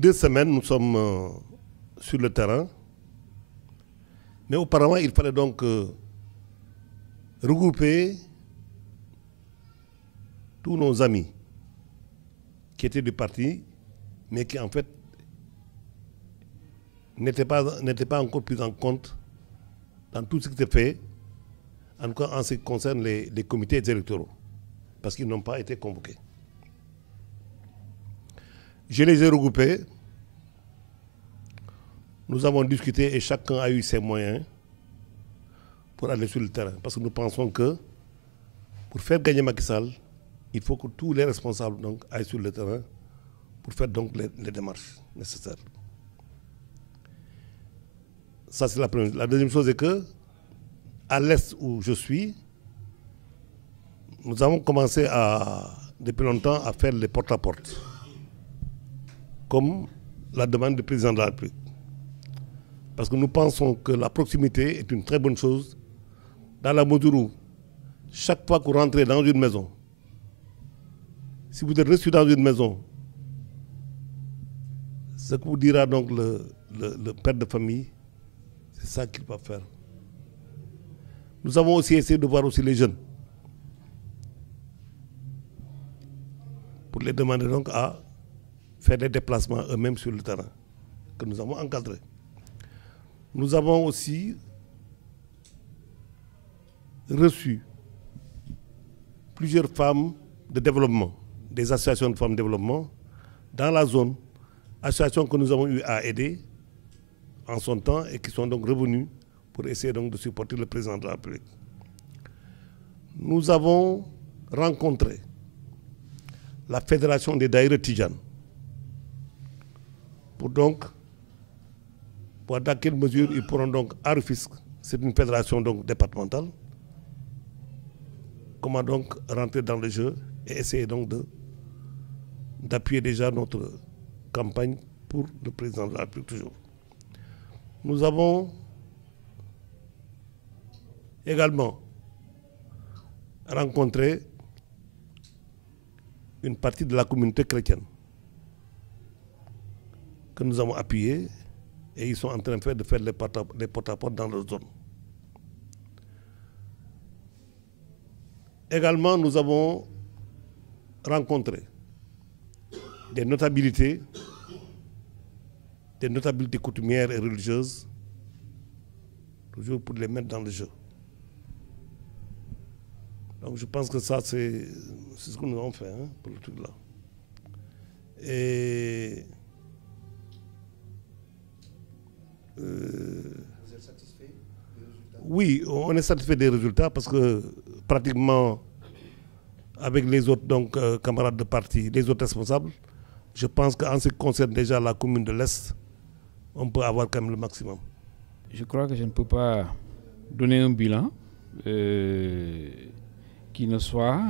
2 semaines, nous sommes sur le terrain. Mais auparavant, il fallait donc regrouper tous nos amis qui étaient du parti, mais qui en fait n'étaient pas encore pris en compte dans tout ce qui était fait, en tout cas en ce qui concerne les comités électoraux, parce qu'ils n'ont pas été convoqués. Je les ai regroupés, nous avons discuté et chacun a eu ses moyens pour aller sur le terrain, parce que nous pensons que pour faire gagner Macky Sall, il faut que tous les responsables donc, aillent sur le terrain pour faire donc les démarches nécessaires. Ça, c'est la première. La deuxième chose est que, à l'est où je suis, nous avons commencé depuis longtemps à faire les porte-à-porte, comme la demande du président de la République. Parce que nous pensons que la proximité est une très bonne chose, dans la mesure où, chaque fois que vous rentrez dans une maison, si vous êtes reçu dans une maison, ce que vous dira donc le père de famille, c'est ça qu'il va faire. Nous avons aussi essayé de voir aussi les jeunes, pour les demander donc à faire des déplacements eux-mêmes sur le terrain, que nous avons encadré. Nous avons aussi reçu plusieurs femmes de développement, des associations de femmes de développement dans la zone, associations que nous avons eu à aider en son temps et qui sont donc revenus pour essayer donc de supporter le président de la République. Nous avons rencontré la Fédération des Daïra Tidjane pour donc voir dans quelle mesure ils pourront donc à Rufisque, c'est une fédération donc départementale, comment donc rentrer dans le jeu et essayer donc d'appuyer déjà notre campagne pour le président de la République toujours. Nous avons également rencontré une partie de la communauté chrétienne que nous avons appuyée et ils sont en train de faire les porte-à-porte dans leur zone. Également, nous avons rencontré des notabilités coutumières et religieuses, toujours pour les mettre dans le jeu. Donc je pense que ça, c'est ce que nous avons fait pour le truc là. Et vous êtes satisfait des résultats? Oui, on est satisfait des résultats parce que pratiquement avec les autres donc, camarades de parti, les autres responsables, je pense qu'en ce qui concerne déjà la commune de l'Est, on peut avoir quand même le maximum. Je crois que je ne peux pas donner un bilan qui ne soit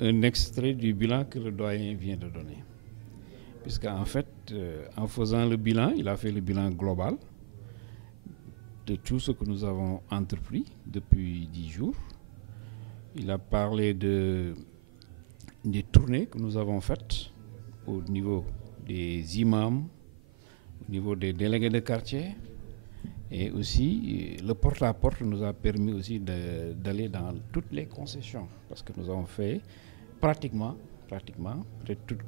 un extrait du bilan que le doyen vient de donner. Puisqu'en fait, en faisant le bilan, il a fait le bilan global de tout ce que nous avons entrepris depuis 10 jours. Il a parlé des tournées que nous avons faites au niveau des imams, au niveau des délégués de quartier, et aussi le porte-à-porte nous a permis aussi d'aller dans toutes les concessions, parce que nous avons fait pratiquement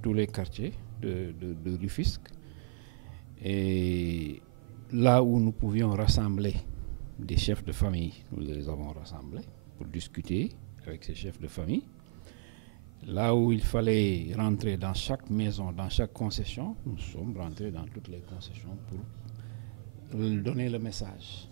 tous les quartiers de Rufisque. Et là où nous pouvions rassembler des chefs de famille, nous les avons rassemblés pour discuter avec ces chefs de famille. Là où il fallait rentrer dans chaque maison, dans chaque concession, nous sommes rentrés dans toutes les concessions pour donner le message.